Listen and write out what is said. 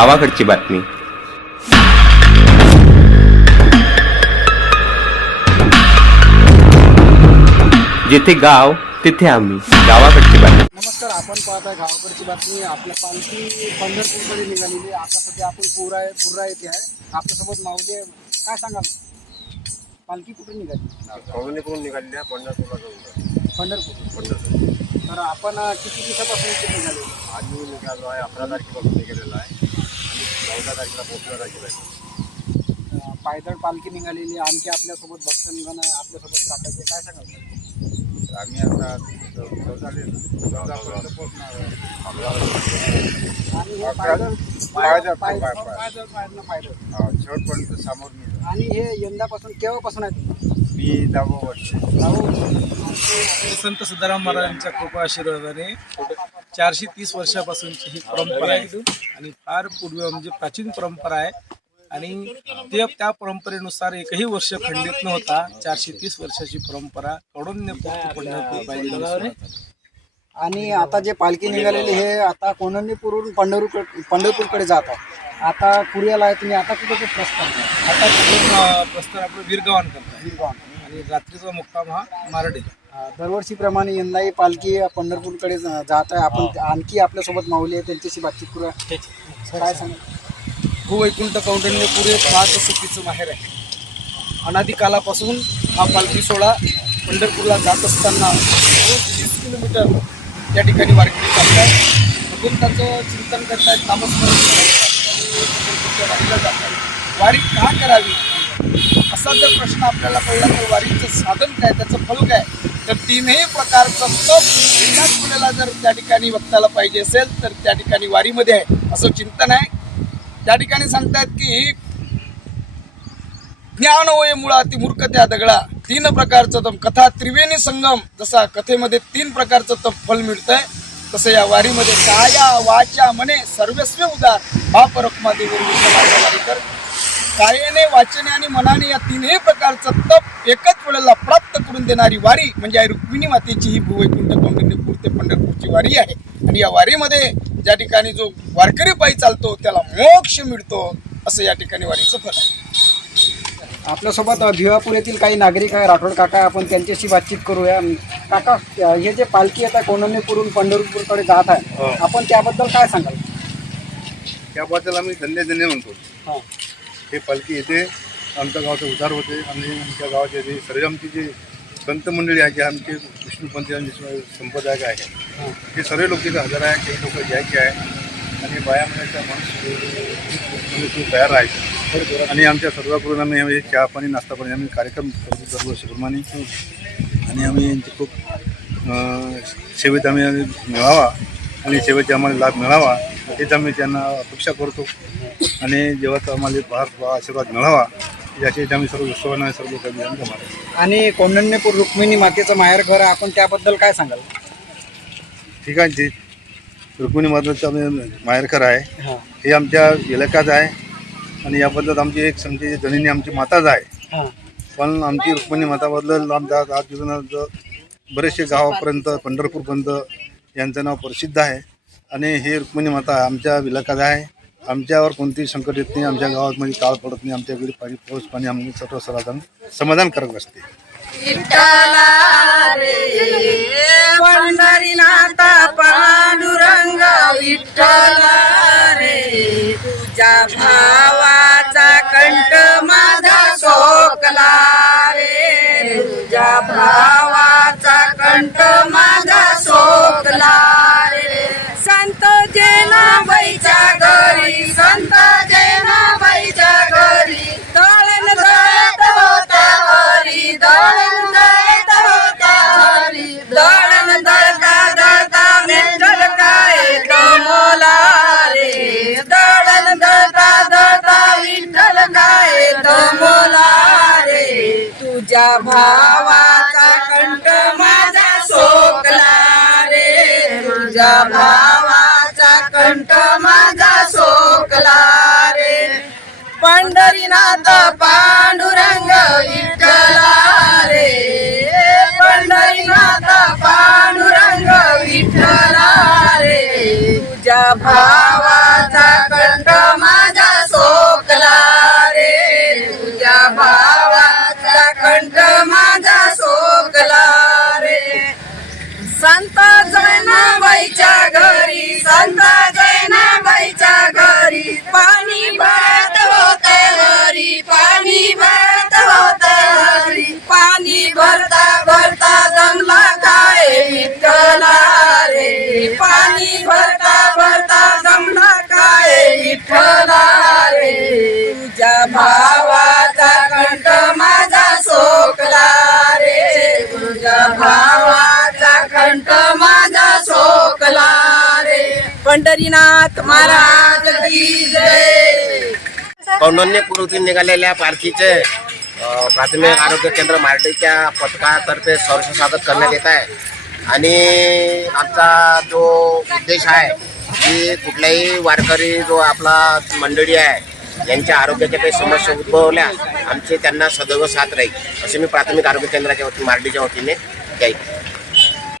गावाकडची बातमी. जिथे गाव तिथे आम्ही. गावाकडची बातमी. नमस्कार आपण पाहत आहे गावाकडची बातमी. आपल्या पालखी पंढरपूरकडे निघालेली आहे. आता सध्या आपण पुरा पुरा येथे आहे. आपल्यासोबत माऊली आहे. काय सांगाल? पालखी कुठे निघाली? करून निघालेल्या पंढरपूरला जाऊन पंढरपूर. पंढरपूर. तर आपण किती दिवसापासून इथे निघाले? आम्ही निघालो आहे अकरा तारखेपासून निघालेलो आहे. अं, पायदळ पालखी निघालेली. आणखी आपल्यासोबत भक्तगण आहे. आपल्यासोबत टाकायचे काय सांगाल? आम्ही आता चौदापर्यंत पोहोचणार शेवटपर्यंत समोर मी. आणि हे यंदापासून केव्हापासून आहे तुम्ही? मी दहावं वर्ष. संत सदाराम महाराजांच्या कृपा आशीर्वादाने चारशे तीस वर्षापासूनची ही परंपरा आहे. आणि फार पूर्व म्हणजे प्राचीन परंपरा आहे. आणि ते त्या परंपरेनुसार एकही वर्ष खंडित न होता चारशे तीस वर्षाची परंपरा पंढरपूर पाहिजे आणि आता जे पालखी निघालेली हे आता कोणंदीपूरहून पंढरपूर पंढरपूरकडे जात आहे. आता कुरियाला आहे तुम्ही आता कुठे प्रस्थान? आता प्रस्थान आपलं वीरगव्हाण करतात वीरगाव. आणि रात्रीचा मुक्काम हा मारडे अं, दरवर्षीप्रमाणे यंदाही पालखी पंढरपूरकडे जा- जात आहे. आपण आणखी आपल्यासोबत माऊली आहे. त्यांच्याशी बातचीत करूया. काय सांगा भूवैकुंठ कौंडण्यपूर हे पाच सुखीचं माहेर आहे. अनादिकालापासून हा पालखी सोहळा पंढरपूरला जात असताना रोज तीस किलोमीटर या ठिकाणी वारकरी चालतात भगवंताचं चिंतन करतायत नामस्मरण करतायत वारीला जातात वारी का करावी? असा जर प्रश्न आपल्याला पडला तर वारीचं साधन काय त्याचं फल काय? तर तीनही प्रकारचं तप एकाच वेळेला जर त्या ठिकाणी वक्ताला पाहिजे असेल तर त्या ठिकाणी वारीमध्ये आहे असं चिंतन आहे. त्या ठिकाणी सांगतायत की ज्ञान होय मुळा ती मूर्ख त्या दगडा. तीन प्रकारचं तप कथा त्रिवेणी संगम. जसा कथेमध्ये तीन प्रकारचं तप फल मिळतंय तसं या वारीमध्ये काया वाचा मने सर्वस्व उदार. बाप रखमा देवी वारीकर. कायेने वाचने आणि मनाने या तीनही प्रकारचं तप एकच वेळेला प्राप्त करून देणारी वारी म्हणजे आई रुक्मिणी मातेची ही भूवैकुंठ कौंडिण्यपूर ते पंढरपूरची वारी आहे. आणि या वारीमध्ये ज्या ठिकाणी जो वारकरी पायी चालतो त्याला मोक्ष मिळतो असं या ठिकाणी वारीचं फल आहे. आपल्यासोबत भिवापूर येथील काही नागरिक आहे राठोड काका आहे. आपण त्यांच्याशी बातचीत करूया. काका हे जे पालखी आता कोणंदीपूरहून पंढरपूरकडे जात आहे आपण त्याबद्दल काय सांगाल? त्याबद्दल आम्ही धन्य धन्य म्हणतो. हां पालखी येते आमच्या गावाचा उद्धार होते. आणि आमच्या गावाचे जे सर्व आमची जे संत मंडळी आहे जे आमचे विष्णुपंथी आणि जे संप्रदाय आहे. हां. हे सर्व लोक तिथे हजर आहे काही लोक यायचे आहे. आणि बाया महिन्याचा माणूस तयार आहे. आणि आमच्या सर्वाकडून आम्ही आम्ही चहा पाणी नाश्ता पाणी आम्ही कार्यक्रम करतो दरवर्षीप्रमाणे आणि आम्ही यांची खूप सेवेत आम्ही मिळावा आणि सेवेचा आम्हाला लाभ मिळावा. हेच आम्ही त्यांना अपेक्षा करतो. आणि जेव्हा आम्हाला फार आशीर्वाद मिळावा याची आम्ही सर्व उत्सवानं सर्व जमा आणि कोंडण्यपूर रुक्मिणी मातेचं माहेर घर आहे आपण त्याबद्दल काय सांगाल? ठीक आहे जी रुक्मिणी माताचं आम्ही माहेरकर आहे. हां. आमच्या इलाक्यात आहे. आणि याबद्दल आमची एक समजी जननी आमची माताच आहे. पण आमची रुक्मिणी माताबद्दल आमच्या आज बरेचसे गावापर्यंत पंढरपूरपर्यंत यांचं नाव प्रसिद्ध आहे. आणि हे रुक्मिणी माता आमच्या इलाक्यात आहे. आमच्यावर कोणतेही संकट येत नाही आमच्या गावात म्हणजे काळ पडत नाही आमच्या घरी पाणी पाऊस पाणी आम्ही सर्व समाधान समाधान करत असते. पांडुरंग विठ्ठला रे तुझ्या भावाचा कंठ माझा सोकला रे तुझ्या भावाचा जेनाबाईच्या घरी संत जेनाबाईच्या घरी. दळण दळत होता हरी दळण दळत होता हरी. दळण दळता दळता विठ्ठल काय दमोला रे. दळण दळता दळता विठ्ठल काय दमोला रे. तुझ्या भावाचा कंठ माझा सोकला रे. तुझ्या भावाचा कंठ माझा सोकला रे. पंढरीनाथ पांडुरंग विठ्ठला रे. पंढरीनाथ पांडुरंग विठ्ठला रे. तुझ्या भाव पंढरीनाथ महाराज की निघालेल्या पालखीचे प्राथमिक आरोग्य केंद्र मार्टीच्या पथकातर्फे संरक्षण स्वागत करण्यात येत आहे. आणि आमचा जो उद्देश आहे की कुठल्याही वारकरी जो आपला मंडळी आहे यांच्या आरोग्याच्या काही समस्या उद्भवल्या आमचे त्यांना सदैव साथ राहील असे मी प्राथमिक आरोग्य केंद्राच्या वतीने मार्डीच्या वतीने जाईल